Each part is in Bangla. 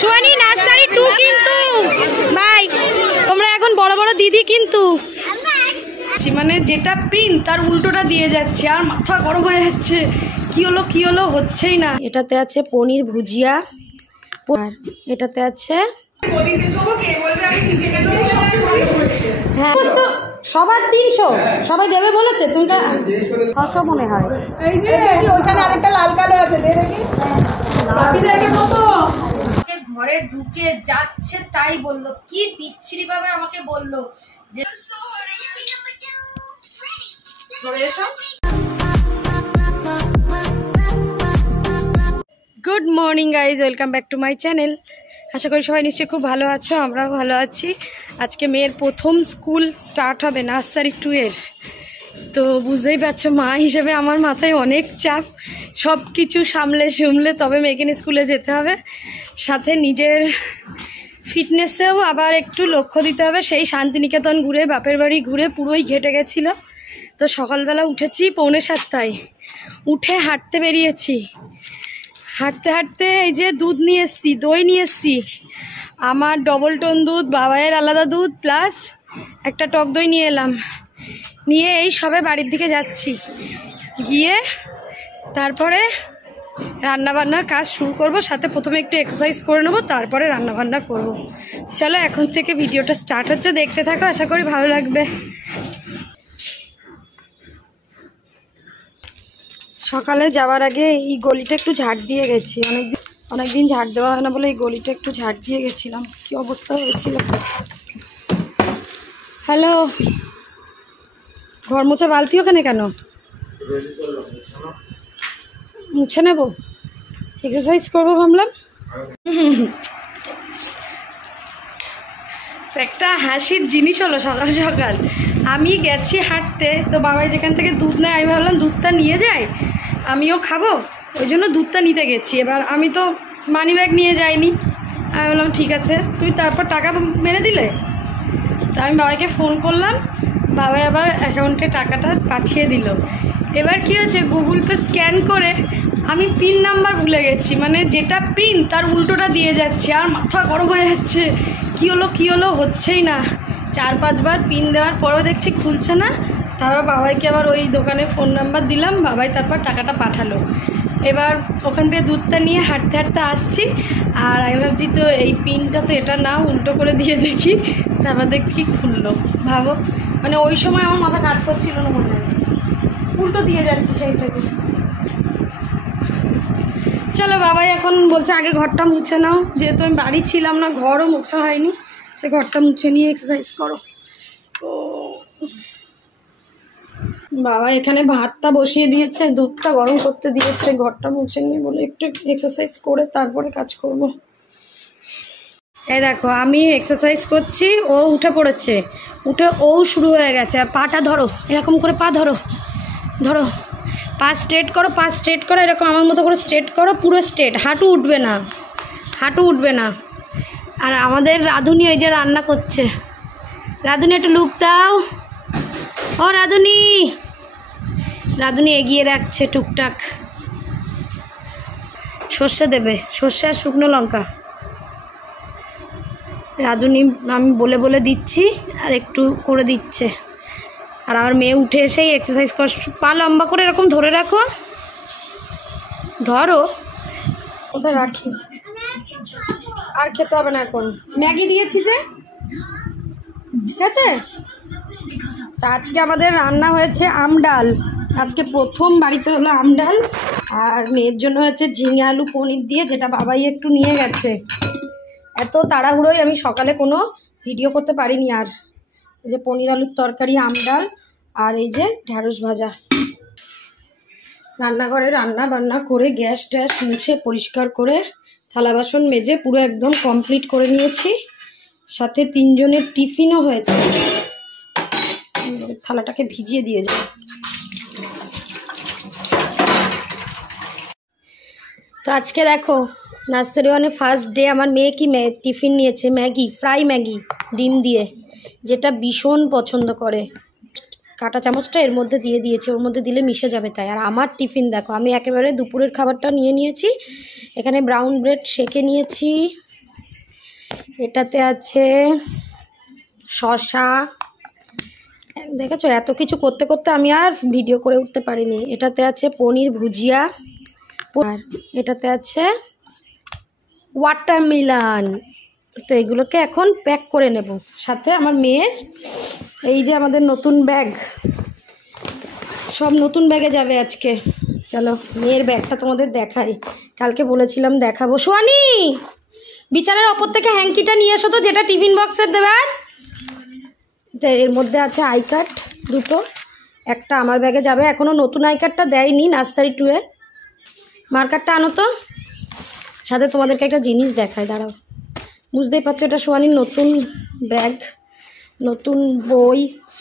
সোহানি নার্সারি 2 কিন্তু ভাই তোমরা এখন বড় বড় দিদি কিন্তু মানে যেটা পিন তার উল্টোটা দিয়ে যাচ্ছে আর মাথা গরম হয়ে যাচ্ছে। কি হলো হচ্ছেই না। এটাতে আছে পনির ভুজিয়া আর এটাতে আছে হ্যাঁ সবার 300 সবাই দেবে বলেছে। তুমি 600 মনে হয়। ওইখানে আরেকটা লাল কালো আছে ঘরে ঢুকে যাচ্ছে তাই বললো কি বিচ্ছিরি ভাবে আমাকে বললো যে good morning guys, welcome back to my channel. আশা করি সবাই নিশ্চয়ই খুব ভালো আছো, আমরাও ভালো আছি। আজকে মেয়ের প্রথম স্কুল স্টার্ট হবে নার্সারি 2 এর। তো বুঝতেই পারছো মা হিসেবে আমার মাথায় অনেক চাপ, সব কিছু সামলে তবে মেয়েকে নিয়ে স্কুলে যেতে হবে। সাথে নিজের ফিটনেসেও আবার একটু লক্ষ্য দিতে হবে। সেই শান্তিনিকেতন ঘুরে বাপের বাড়ি ঘুরে পুরোই ঘেটে গেছিলো। তো সকালবেলা উঠেছি 6:45, উঠে হাঁটতে বেরিয়েছি। হাঁটতে এই যে দুধ নিয়ে এসছি, দই নিয়ে এসছি। আমার ডবল টোন দুধ, বাবাইয়ের আলাদা দুধ প্লাস একটা টক দই নিয়ে এলাম। নিয়ে এই সবে বাড়ির দিকে যাচ্ছি। গিয়ে তারপরে রান্নাবান্নার কাজ শুরু করব। সাথে প্রথমে একটু এক্সারসাইজ করে নেবো, তারপরে রান্নাবান্না করব। চলো এখন থেকে ভিডিওটা স্টার্ট হচ্ছে, দেখতে থাকো, আশা করি ভালো লাগবে। সকালে যাওয়ার আগে এই গলিটা একটু ঝাড় দিয়ে গেছি। অনেকদিন ঝাড় দেওয়া হয় না বলে এই গলিটা একটু ঝাড় দিয়ে গেছিলাম। কি অবস্থা হয়েছিল। হ্যালো, ঘর মোছা বালতি ওখানে কেন? মুছে নেব, এক্সারসাইজ করবো ভাবলাম। একটা হাসির জিনিস হলো সকাল সকাল আমি গেছি হাঁটতে, তো বাবাই যেখান থেকে দুধ নেয় আমি ভাবলাম দুধটা নিয়ে যাই, আমিও খাবো, ওই জন্য দুধটা নিতে গেছি। এবার আমি তো মানি ব্যাগ নিয়ে যাইনি, আমি বললাম ঠিক আছে, তুমি তারপর টাকা মেরে দিলে। তা আমি বাবাইকে ফোন করলাম, বাবাই আবার অ্যাকাউন্টে টাকাটা পাঠিয়ে দিল। এবার কি হয়েছে, গুগল পে স্ক্যান করে আমি পিন নাম্বার ভুলে গেছি, মানে যেটা পিন তার উল্টোটা দিয়ে যাচ্ছে আর মাথা গরম হয়ে যাচ্ছে। কি হলো হচ্ছেই না। 4-5 বার পিন দেওয়ার পরেও দেখছি খুলছে না। তারপর বাবাইকে আবার ওই দোকানে ফোন নাম্বার দিলাম, বাবাই তারপর টাকাটা পাঠালো। এবার ওখান থেকে দুধটা নিয়ে হাঁটতে আসছি। আর আমি ভাবছি তো এই পিনটা তো এটা না, উল্টো করে দিয়ে দেখি, তারপর দেখছি কি খুললো। ভাবো, মানে ওই সময় আমার মাথা কাজ করছিল না, মনে হয় উল্টো দিয়ে যাচ্ছে সেই থেকে। চলো, বাবাই এখন বলছে আগে ঘরটা মুছে নাও, যেহেতু আমি বাড়ি ছিলাম না, ঘরও মোছা হয়নি, সে ঘরটা মুছে নিয়ে এক্সারসাইজ করো। তো বাবা এখানে ভাতটা বসিয়ে দিয়েছে, দুধটা গরম করতে দিয়েছে, ঘরটা মুছে নিয়ে বলে একটু এক্সারসাইজ করে তারপরে কাজ করব। এই দেখো আমি এক্সারসাইজ করছি, ও উঠে পড়েছে, উঠে ও শুরু হয়ে গেছে। আর পাটা ধরো, এরকম করে পা ধরো, পা স্ট্রেট করো, এরকম আমার মতো করে স্ট্রেট করো, পুরো স্ট্রেট, হাঁটু উঠবে না। আর আমাদের রাধুনি ওই যে রান্না করছে, রাধুনি একটু লুক দাও। ও রাধুনি এগিয়ে রাখছে টুকটাক। সর্ষে দেবে, সর্ষে আর শুকনো লঙ্কা। রাধুনি আমি বলে দিচ্ছি আর একটু করে দিচ্ছে। আর আমার মেয়ে উঠে এসেই এক্সারসাইজ কর, পা লম্বা করে এরকম ধরে রাখো, ধরো। কোথায় রাখি, আর খেতে হবে না, এখন ম্যাগি দিয়েছি যে, ঠিক আছে। তা আজকে আমাদের রান্না হয়েছে আমডাল। আজকে প্রথম বাড়িতে হলো আমডাল। আর মেয়ের জন্য হয়েছে ঝিঙে আলু পনির দিয়ে, যেটা বাবাই একটু নিয়ে গেছে। এত তাড়াহুড়োই আমি সকালে কোনো ভিডিও করতে পারিনি। আর এই যে পনির আলুর তরকারি, আমডাল, আর এই যে ঢ্যাঁড়স ভাজা। রান্নাঘরে রান্না বান্না করে গ্যাস ট্যাস মুছে পরিষ্কার করে থালা বাসন মেজে পুরো একদম কমপ্লিট করে নিয়েছি। সাথে 3 জনের টিফিনও হয়েছে। থালাটাকে ভিজিয়ে দিয়ে যায়। তো আজকে দেখো নার্সারি 1-এ ফার্স্ট ডে। আমার মেয়ে কি টিফিন নিয়েছে, ম্যাগি, ফ্রাই ম্যাগি ডিম দিয়ে, যেটা ভীষণ পছন্দ করে। কাঁটা চামচটা এর মধ্যে দিয়ে দিয়েছে, ওর মধ্যে দিলে মিশে যাবে তাই। আর আমার টিফিন দেখো, আমি একেবারে দুপুরের খাবারটা নিয়ে নিয়েছি। এখানে ব্রাউন ব্রেড সেকে নিয়েছি, এটাতে আছে শসা, দেখেছো এত কিছু করতে করতে আমি আর ভিডিও করে উঠতে পারিনি। এটাতে আছে পনির ভুজিয়া, আর এটাতে আছে ওয়াটারমেলন। তো এগুলোকে এখন প্যাক করে নেব। সাথে আমার মেয়ের এই যে আমাদের নতুন ব্যাগ, সব নতুন ব্যাগে যাবে আজকে। চলো মেয়ের ব্যাগটা তোমাদের দেখাই, কালকে বলেছিলাম দেখাবো। সোয়ানি বিছানার ওপর থেকে হ্যাঙ্কিটা নিয়ে এসো তো, যেটা টিফিন বক্সের দেবার। তো এর মধ্যে আছে আই কার্ড দুটো, একটা আমার ব্যাগে যাবে, এখনও নতুন আই কার্ডটা দেয়নি, নার্সারি 2 এর। মার্কারটা আনো তো। সাথে তোমাদেরকে একটা জিনিস দেখায়, দাঁড়াও, বুঝতেই পারছো এটা সোয়ানির নতুন ব্যাগ, নতুন বই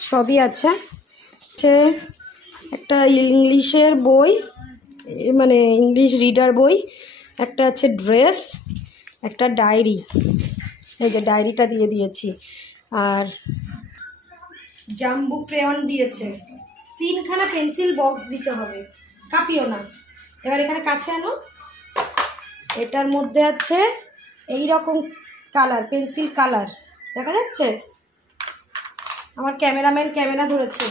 সবই আছে। একটা ইংলিশের বই, মানে ইংলিশ রিডার বই, একটা আছে ড্রেস, একটা ডায়েরি, এই যে ডায়েরিটা দিয়ে দিয়েছি, আর জাম্বু ক্রেয়ন দিয়েছে, 3খানা পেন্সিল বক্স দিতে হবে, কাঁপিও না। এবার এখানে কাছে আনো, এটার মধ্যে আছে এই রকম কালার, পেন্সিল কালার, দেখা যাচ্ছে? আমার ক্যামেরাম্যান ক্যামেরা ধরেছে।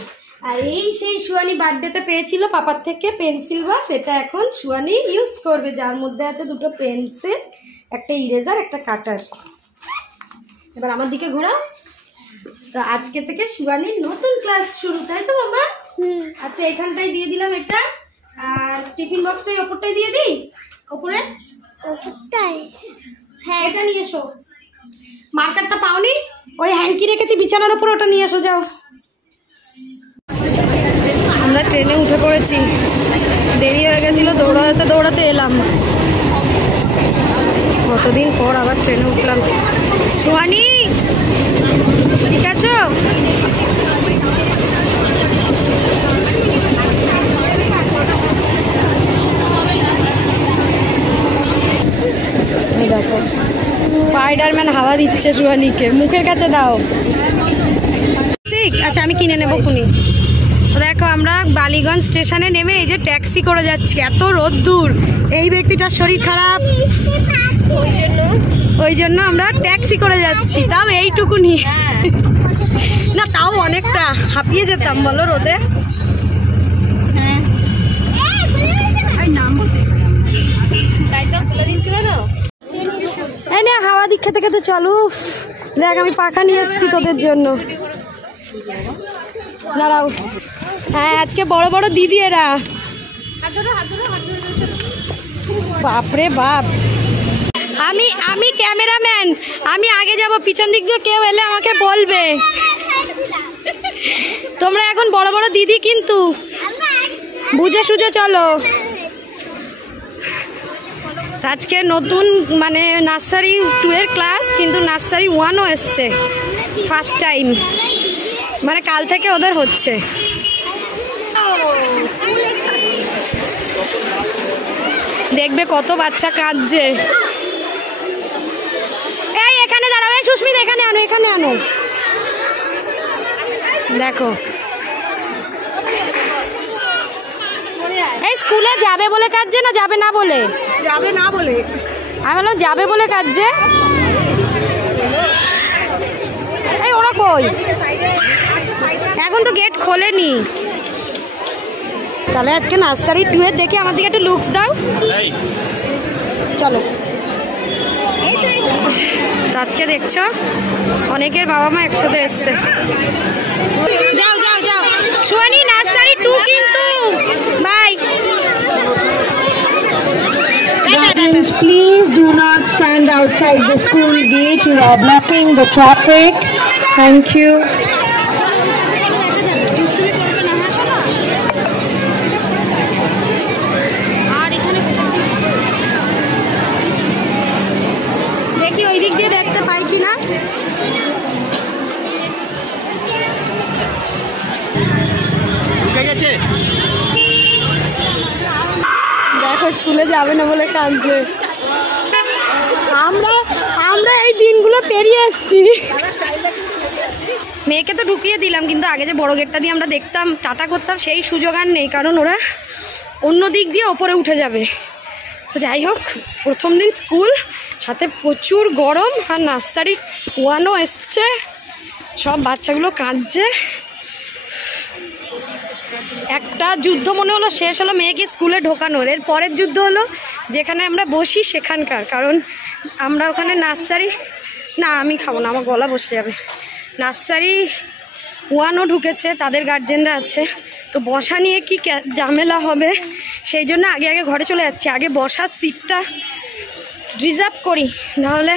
আর এই সেই সুয়ানি বার্থডেতে পেয়েছিল পাপার থেকে পেন্সিল বক্স, এটা এখন সুয়ানি ইউজ করবে, যার মধ্যে আছে দুটো পেন্সিল, একটা ইরেজার, একটা কাটার। এবার আমার দিকে ঘোরাও। তো আজকে থেকে সুয়ানির নতুন ক্লাস শুরু, তাই তো বাবা? আচ্ছা এখানটাই দিয়ে দিলাম এটা, আর টিফিন বক্সটাই ওপরটাই দিয়ে দিই, ওপরে ওপরটাই। হ্যাঁ এটা নিয়ে এসো। মার্কারটা পাওনি? ওই হ্যাঙ্কি রেখেছি বিছানার ওপর, ওটা নিয়ে এসো যাও। আমরা ট্রেনে উঠে পড়েছি, দেরি হয়ে গেছিলো, দৌড়াতে দৌড়াতে এলাম, কতদিন পর আবার ট্রেনে উঠলাম। সোয়ানি ঠিক আছো? দেখো স্পাইডারম্যান হাওয়া দিচ্ছে সুহানিকে, মুখের কাছে দাও। ঠিক আছে আমি কিনে নেবো খুনি। দেখো আমরা বালিগঞ্জ স্টেশনে নেমে এই যে ট্যাক্সি করে যাচ্ছি, এত রোদ্দুর, এই ব্যক্তিটার শরীর খারাপ, ওই জন্য আমরা ট্যাক্সি করে যাচ্ছি, তাও এইটুকুনি না, তাও অনেকটা হাঁপিয়ে যেতাম বলো রোদে। এই না হাওয়া দিক খেতে খেতে চলো। দেখ আমি পাখা নিয়ে এসেছি তোদের জন্য, দাঁড়াও। হ্যাঁ আজকে বড় বড় দিদি এরা, বাপরে বাপ। আমি ক্যামেরাম্যান, আমি আগে যাব, পিছন দিক দিয়ে কেউ এলে আমাকে বলবে। তোমরা এখন বড় বড় দিদি, কিন্তু বুঝে সুঝে চলো। আজকে নতুন মানে নার্সারি 2 এর ক্লাস, কিন্তু নার্সারি 1ও এসছে ফার্স্ট টাইম, মানে কাল থেকে ওদের হচ্ছে। দেখবে কত বাচ্চা কাঁদছে। এই এখানে দাঁড়াও, এই সুস্মিতা এখানে আনো, এখানে আনো। দেখো এই স্কুলে যাবে বলে কাঁদছে না যাবে না বলে? যাবে না বলে। আমি বললাম যাবে বলে কাঁদছে। এই ওরা কই? এখন তো গেট খোলেনি। তাহলে আজকে নার্সারি 2 এর দেখে আমার দিকে একটু লুকস দাও। চলো আজকে দেখছো অনেকের বাবা মা একসাথে এসছে। যাও যাও যাও সোয়ানি, নার্সারি 2 কিন্তু। By. Please do not stand outside the school gate. You are blocking the traffic. Thank you. দেখি ওই দিক দিয়ে দেখতে পাই কিনা। দেখো স্কুলে যাবে না বলে কাঁদছে। আমরা এই দিনগুলো পেরিয়ে এসছি। মেয়েকে তো ঢুকিয়ে দিলাম, কিন্তু আগে যে বড় গেটটা দিয়ে আমরা দেখতাম টাটা করতাম সেই সুযোগ আর নেই, কারণ ওরা অন্য দিক দিয়ে ওপরে উঠে যাবে। তো যাই হোক, প্রথম দিন স্কুল, সাথে প্রচুর গরম, আর নার্সারি 1ও এসছে, সব বাচ্চাগুলো কাঁদছে। একটা যুদ্ধ মনে হলো শেষ হলো মেয়েকে স্কুলে ঢোকানোর, এর পরের যুদ্ধ হলো যেখানে আমরা বসি সেখানকার, কারণ আমরা ওখানে নার্সারি না, আমি খাবো না, আমার গলা বসে যাবে। নার্সারি 1ও ঢুকেছে, তাদের গার্জেনরা আছে, তো বসা নিয়ে কি ঝামেলা হবে, সেই জন্য আগে আগে ঘরে চলে যাচ্ছি। আগে বসার সিটটা রিজার্ভ করি, নাহলে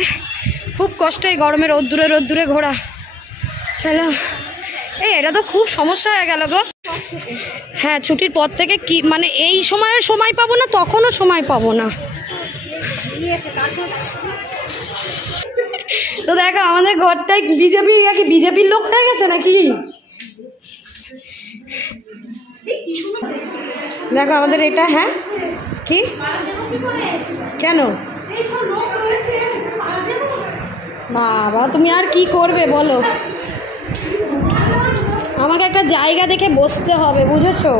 খুব কষ্ট, এই গরমে রোদ্দুরে ঘোরা। চলো, এটা তো খুব সমস্যা হয়ে গেল গো। হ্যাঁ, ছুটির পর থেকে কি মানে এই সময়ের সময় পাবো না, তখনও সময় পাবো না। তো দেখো আমাদের ঘরটাই বিজেপির লোক হয়ে গেছে নাকি। দেখো আমাদের এটা, হ্যাঁ কি কেন বাবা, তুমি আর কি করবে বলো, আমাকে একটা জায়গা দেখে বসতে হবে, বুঝেছো?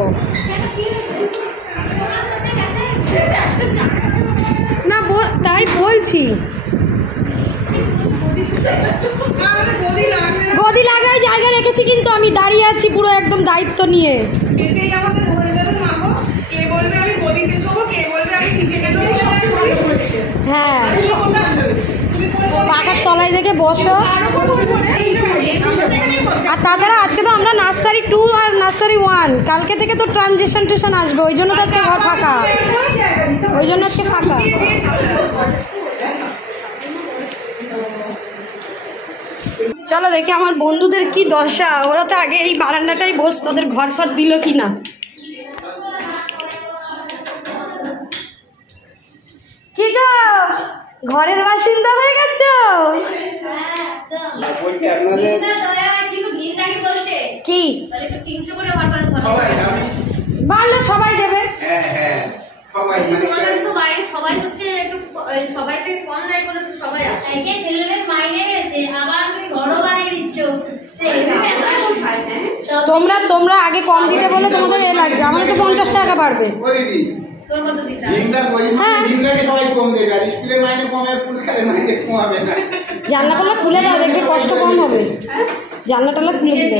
না তাই বলছি, গদি লাগাই জায়গা রেখেছি, কিন্তু আমি দাঁড়িয়ে আছি পুরো একদম দায়িত্ব নিয়ে। হ্যাঁ, পাখার তলায় দেখে বসো। আর তাছাড়া আজকে তো আমরা নার্সারি 2 আর নার্সারি 1, কালকে থেকে তো ট্রানজিশন আসবে, ওই জন্য তো আজকে ঘর ফাঁকা, ওই জন্য আজকে ফাঁকা। চলো দেখি আমার বন্ধুদের কি দশা, ওরা তো আগে এই বারান্দাটাই বসতো, ওদের ঘর ফর দিল কি না। কি গো, ঘরের বাসিন্দা হয়ে গেছো? কি বাড়লে সবাই দেবে, তোমরা আগে কম দিতে বলে তোমাদের এ লাগছে, আমাদের তো 50 টাকা বাড়বে। জানলা খুলে দাও, দেখবে কষ্ট কম হবে, জানলা টালা খুলে দিবে।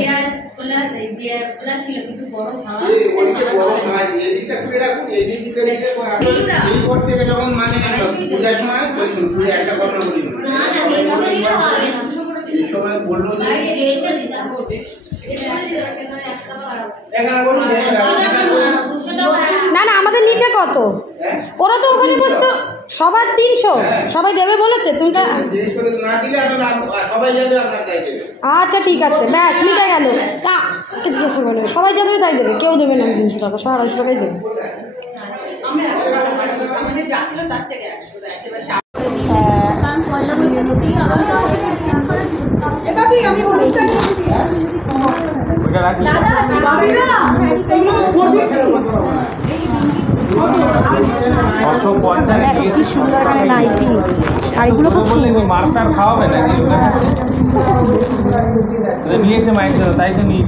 না না, আমাদের নিচে কত, ওরা তো ওখানে বসতো সবার 300, সবাই দেবে বলেছে। তুমি আচ্ছা ঠিক আছে, ব্যাস মিটে গেল। জিজ্ঞাসা করলে সবাই যা দেবে তাই দেবে, কেউ দেবে না 300 টাকা, 250 টাকাই দেবে। কি সুন্দর এখানে নাইটি, শাড়িগুলো খুব সুন্দর। মাস্টার খাওয়াবে নাকি নিয়েছে মায়ের জন্য, তাই তো নি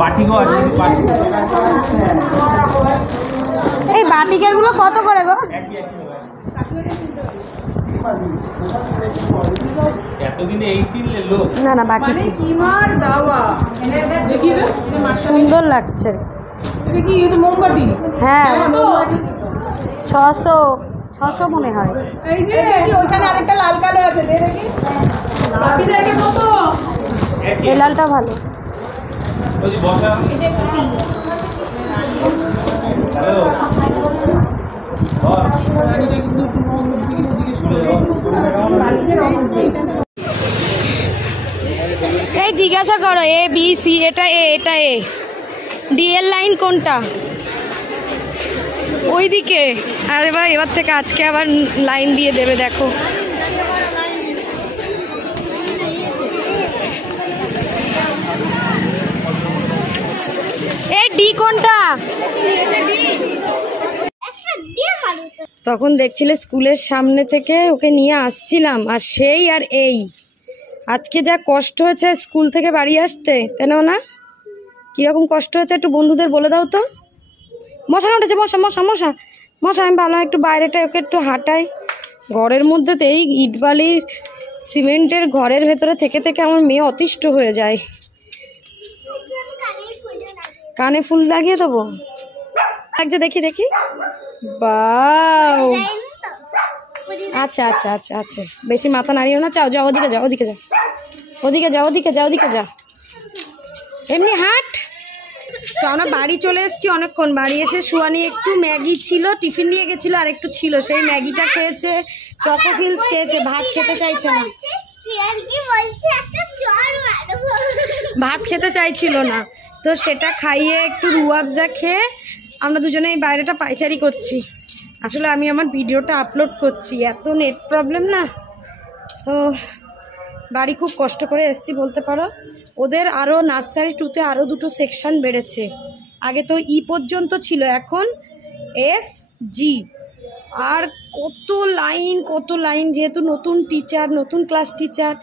বাটিকও আছে। এই বাটিকের গুলো কত করে গো? এতদিনে এই চিনলে লোক না না, বাটি কিমার দাওয়া দেখি রে, সুন্দর লাগছে। এটা কি এটা মোমবাতি? হ্যাঁ, 600 মনে হয়। এই যে কি ওইখানে আরেকটা লাল কালো আছে, দে দেখি। বাটি দেখে কত? এই লালটা ভালো। ওই যে বসা এটা একটু পিঙ্ক। হ্যালো এই জিজ্ঞাসা করো A B C, এটা A, এটা A, D এর লাইন কোনটা? ওইদিকে। আর এবার থেকে আজকে আবার লাইন দিয়ে দেবে, দেখো। এই D কোনটা? তখন দেখছিলে স্কুলের সামনে থেকে ওকে নিয়ে আসছিলাম, আর সেই আর এই আজকে যা কষ্ট হয়েছে স্কুল থেকে বাড়ি আসতে, তাই না? কীরকম কষ্ট হয়েছে একটু বন্ধুদের বলে দাও তো। মশা উঠেছে, মশা মশা মশা মশা। আমি ভালো একটু বাইরেটা ওকে একটু হাঁটাই। ঘরের মধ্যে তো এই ইট বালির সিমেন্টের ঘরের ভেতরে থেকে থেকে আমার মেয়ে অতিষ্ঠ হয়ে যায়। কানে ফুল লাগিয়ে দেবো, লাগছে দেখি দেখি। বাও, আচ্ছা আচ্ছা আচ্ছা আচ্ছা, বেশি মাথা নাড়িও না। যাও যাও, ওদিকে যাও, ওদিকে যাও, ওদিকে যাও, ওদিকে যাও, ওদিকে যাও, এমনি হাট। তো আমরা বাড়ি চলে এসেছি অনেকক্ষণ। বাড়ি এসে সুয়ানি একটু ম্যাগি ছিল, টিফিন নিয়ে গেছিলো, আর একটু ছিল, সেই ম্যাগিটা খেয়েছে, চকো ফিলস খেয়েছে, ভাত খেতে চাইছে না। ভাত খেতে চাইছিল না, তো সেটা খাইয়ে একটু রুয়াবজা খেয়ে আমরা দুজনে এই বাইরেটা পাইচারি করছি। আসলে আমি আমার ভিডিওটা আপলোড করছি, এত নেট প্রবলেম না, তো বাড়ি খুব কষ্ট করে এসেছি বলতে পারো। ওদের আরও নার্সারি 2-তে আরও 2টো সেকশন বেড়েছে। আগে তো ই পর্যন্ত ছিল, এখন FG। আর কত লাইন, যেহেতু নতুন টিচার, নতুন ক্লাস টিচার,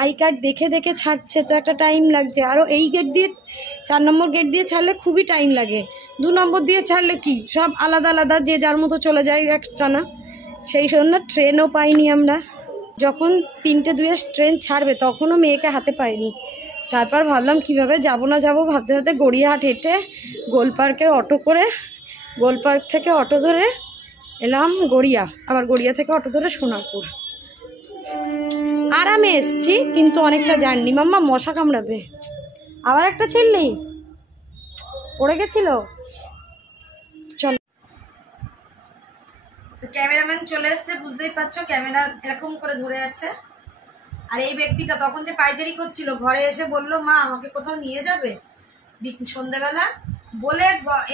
আই কার্ড দেখে দেখে ছাড়ছে, তো একটা টাইম লাগছে। আরও এই গেট দিয়ে 4 নম্বর গেট দিয়ে ছাড়লে খুবই টাইম লাগে। 2 নম্বর দিয়ে ছাড়লে কি সব আলাদা আলাদা, যে যার মতো চলে যায় একটা না। সেই জন্য ট্রেনও পাইনি আমরা। যখন 3টে 2-এ ট্রেন ছাড়বে তখনও মেয়েকে হাতে পাইনি। তারপর ভাবলাম কিভাবে যাবো না যাবো ভাবতে ভাবতে গড়িয়াহাট হেঁটে গোলপার্কের অটো করে, গোলপার্ক থেকে অটো ধরে এলাম গড়িয়া, আবার গড়িয়া থেকে অটো ধরে সোনারপুর। আরামে এসছি, কিন্তু অনেকটা জার্নি। মাম্মা মশা কামড়াবে। আবার একটা ছেলে পড়ে গেছিল। চল, তো ক্যামেরাম্যান চলে এসছে, বুঝতেই পারছো ক্যামেরা এরকম করে ধরে আছে। আর এই ব্যক্তিটা তখন যে পাইচারি করছিল, ঘরে এসে বলল মা আমাকে কোথাও নিয়ে যাবে সন্ধ্যেবেলা, বলে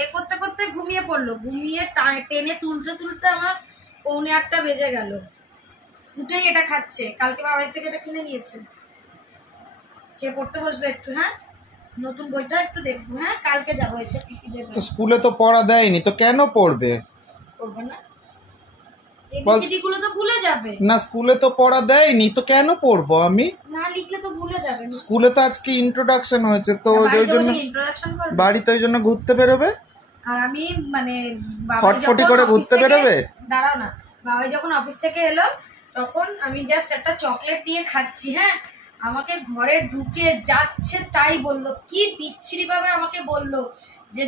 এ করতে করতে ঘুমিয়ে পড়লো। ঘুমিয়ে টেনে তুলতে তুলতে আমার 7:45 বেজে গেল। উঠেই এটা খাচ্ছে। কালকে বাবার থেকে এটা কিনে নিয়েছে। কে পড়তে বসবে একটু, হ্যাঁ নতুন বইটা একটু দেখবো, হ্যাঁ কালকে যাবো এসে পিপি দেবে। তো স্কুলে তো পড়া দেয়নি, তো কেন পড়বে? পড়বে না, এবিসিডি গুলো তো ভুলে যাবে না, স্কুলে তো পড়া দেয়নি, তো কেন পড়বো আমি? না লিখলে তো ভুলে যাবে। স্কুলে তো আজকে ইন্ট্রোডাকশন হয়েছে, তো ওই জন্য ইন্ট্রোডাকশন করবে, বাড়িতে ওই জন্য ঘুরতে বেরোবে। আর আমি মানে ফটফটি করে ঘুরতে বেরোবে। দাঁড়াও না, বাবা যখন অফিস থেকে এলো তখন আমি জাস্ট একটা চকলেট নিয়ে খাচ্ছি, হ্যাঁ আমাকে ঘরে ঢুকে যাচ্ছে তাই বললো, কি বিচ্ছিরি ভাবে আমাকে বললো যে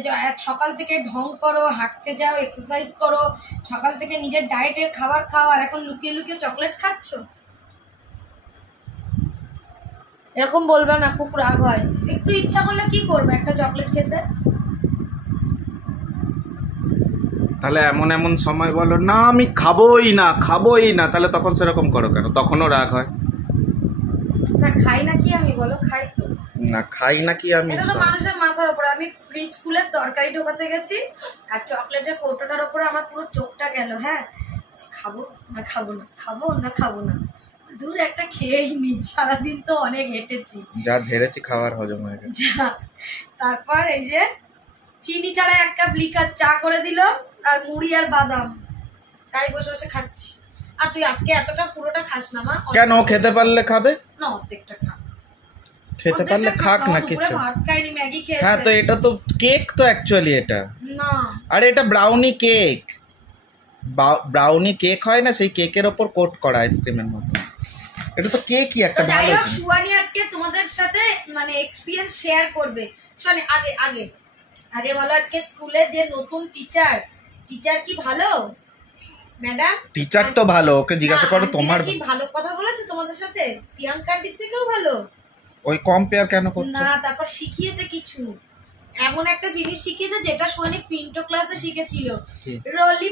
সকাল থেকে ঢং করো, হাঁটতে যাও, এক্সারসাইজ করো, সকাল থেকে নিজের ডায়েটের খাবার খাও, আর এখন লুকিয়ে লুকিয়ে চকলেট খাচ্ছ। এরকম বলবে না, খুব রাগ হয়। একটু ইচ্ছা করলে কি করবে একটা চকলেট খেতে। তাহলে এমন এমন সময় বলো না আমি খাবোই না, তাহলে তখন সেরকম করো কেন? তখনও রাগ হয় না। খাই না কি আমি, বলো খাই তো না, খাই না কি আমি। এটা তো মানুষের মাথার উপরে। আমি ফ্রিজ খুলে তরকারি ঢোকাতে গেছি আর চকলেটের কৌটোটার উপরে আমার পুরো চোখটা গেল। হ্যাঁ খাবো না খাবো না, খাবো না খাবো না, দূর একটা খেয়েই নি। সারাদিন তো অনেক হেঁটেছি, যা ঝেড়েছি খাওয়ার হজম হয়ে গেছে। তারপর এই যে চিনি ছাড়া 1 কাপ লিকার চা করে দিল, আর মুড়ি আর বাদাম, তাই বসে বসে খাচ্ছি। আর তুই আজকে এতটা পুরোটা খাস না মা। কেন? খেতে পারলে খাবে না, অর্ধেকটা খা। খেতে পারলে খাক না কিছু। ভাত খাইনি, ম্যাগি খেয়েছে। হ্যাঁ, তো এটা তো কেক তো অ্যাকচুয়ালি এটা না, আরে এটা ব্রাউনি কেক। ব্রাউনি কেক হয় না, সেই কেকের ওপর কোট করা আইসক্রিমের মতো। এটা তো কেকই একটা। যাই হোক, সুয়ানি আজকে তোমাদের সাথে মানে এক্সপিরিয়েন্স শেয়ার করবে। সুয়ানি আগে বলো, আজকে স্কুলে যে নতুন টিচার কি ভালো? ম্যাডাম টিচার তো ভালো, ওকে জিজ্ঞাসা করো। তোমার কি ভালো কথা বলেছে তোমাদের সাথে? প্রিয়াঙ্কার দিক থেকেও ভালো। ওই কম্পেয়ার কেন করছো? না, তারপর শিখিয়েছে কিছু, এমন একটা জিনিস শিখিয়েছে যেটা সোয়ানি পিন্টো ক্লাসে শিখেছিল। রলি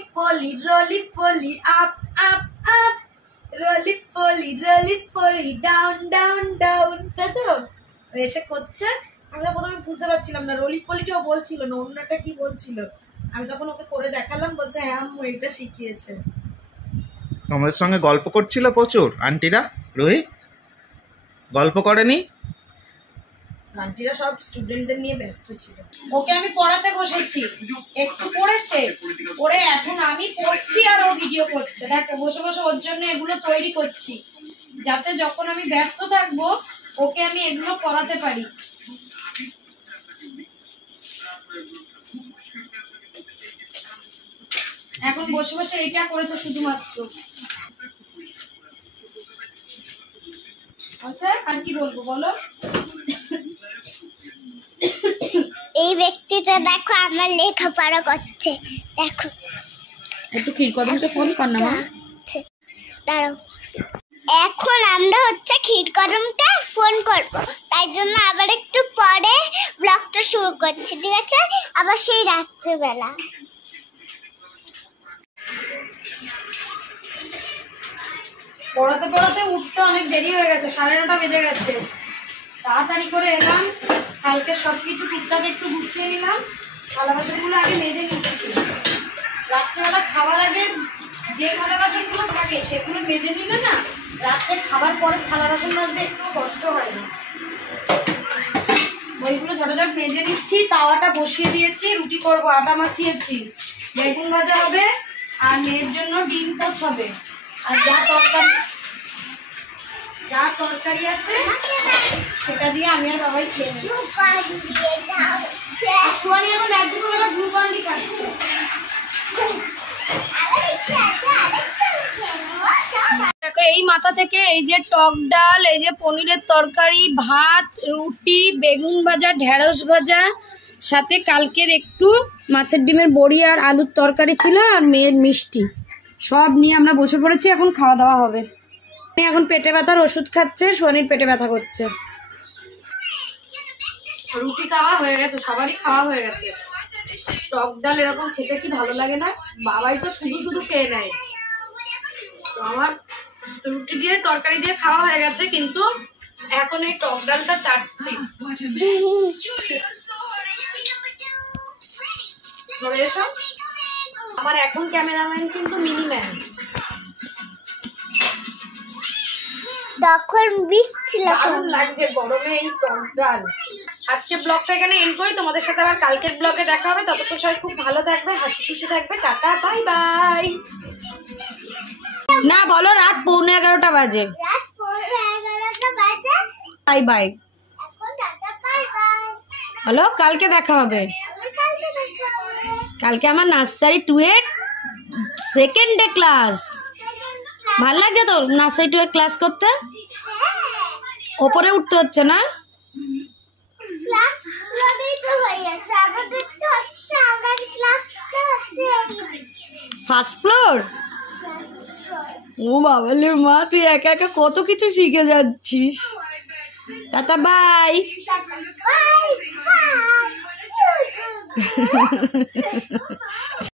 পলি আপ আপ আপ, রলি পলি ডাউন ডাউন ডাউন, তাই তো এসে করছে। আমি তো প্রথমে বুঝতে পারছিলাম না রলি পলিটাও বলছিল না, অন্যটা কি বলছিল। আমি তখন ওকে করে দেখালাম, বলছে হ্যাঁ আম্মু এটা শিখিয়েছে। তোমাদের সঙ্গে গল্প করছিল প্রচুর আন্টিরা? রোহিত গল্প করেনি? আন্টিরা সব স্টুডেন্টদের নিয়ে ব্যস্ত ছিল। ওকে আমি পড়াতে বসেছি, একটু পড়েছে, পড়ে এখন আমি পড়ছি আর ও ভিডিও করছে। দেখো বসে বসে ওর জন্য এগুলো তৈরি করছি। যাতে যখন আমি ব্যস্ত থাকবো ওকে আমি এগুলো করাতে পারি। এখন বসে বসে এটা করেছে শুধুমাত্র। আচ্ছা আর কি বলবো বলো? এই ব্যক্তিটা দেখো আমার লেখাপড়া করছে, দেখো। একটু ক্ষীরকদমকে ফোন কর না মা। দাঁড়াও, এখন আমরা হচ্ছে ক্ষীরকদমকে ফোন করব, তাই জন্য আবার একটু পরে ব্লগটা শুরু করছি, ঠিক আছে? আবার সেই রাত্রেবেলা। পড়াতে পড়াতে উঠতে অনেক দেরি হয়ে গেছে, 9:30 বেজে গেছে। তাড়াতাড়ি করে এলাম, কালকে সবকিছু টুকটাক একটু গুছিয়ে নিলাম, থালা বাসনগুলো আগে মেজে নিচ্ছি। রাত্রেবেলা খাওয়ার আগে যে থালা বাসনগুলো থাকে সেগুলো মেজে নিলে না রাত্রে খাবার পরে থালা বাসন মাজতে একটু কষ্ট হয় না। ওইগুলো ঝটঝট মেজে নিচ্ছি। তাওয়াটা বসিয়ে দিয়েছি, রুটি করবো, আটা মাখিয়েছি, বেগুন ভাজা হবে আর মেয়ের জন্য ডিম পোচ হবে। আর যা তরকারি আছে সেটা দিয়ে আমি আর বাবাই খেয়ে নেব। সোয়ানি এখন 1-2 বেলা গ্লুকন্ডি খাচ্ছে। দেখো এই মাথা থেকে এই যে টক ডাল, এই যে পনিরের তরকারি, ভাত, রুটি, বেগুন ভাজা, ঢেঁড়স ভাজা, সাথে কালকের একটু মাছের ডিমের বড়ি আর আলুর তরকারি ছিল, আর মেয়ের মিষ্টি, সব নিয়ে আমরা বসে পড়েছি। এখন খাওয়া দাওয়া হবে। আমি এখন পেটে ব্যথার ওষুধ খাচ্ছে, সোয়ানির পেটে ব্যথা করছে। রুটি খাওয়া হয়ে গেছে, সবারই খাওয়া হয়ে গেছে। টক ডাল এরকম খেতে কি ভালো লাগে না? বাবাই তো শুধু শুধু খেয়ে নেয়। তো আমার রুটি দিয়ে তরকারি দিয়ে খাওয়া হয়ে গেছে, কিন্তু এখন এই টক ডালটা চাটছি। এসো, আমার এখন ক্যামেরাম্যান কিন্তু মিনিম্যান। তখন বিচ্ছিল, দারুণ লাগছে গরমে এই টক ডাল। আজকে ব্লগটা এখানে এন্ড করি, তোমাদের সাথে আবার কালকের ব্লগে দেখা হবে। ততক্ষণ সবাই খুব ভালো থাকবে, হাসি খুশি থাকবে। Tata, bye by. না বলো, রাত 11:15 বাজে। রাত 11:30 বাজে। Bye bye. এখন টাটা, বাই বাই। হ্যালো, কালকে দেখা হবে। কালকে আমার নার্সারি 2 এর 2nd ডে ক্লাস। ভাল লাগছে তো নার্সারি 2 এর ক্লাস করতে? ওপরে উঠতে হচ্ছে না? First floor? ও বাবালে মা, তুই একা একা কত কিছু শিখে যাচ্ছিস। Tata, bye. Bye by.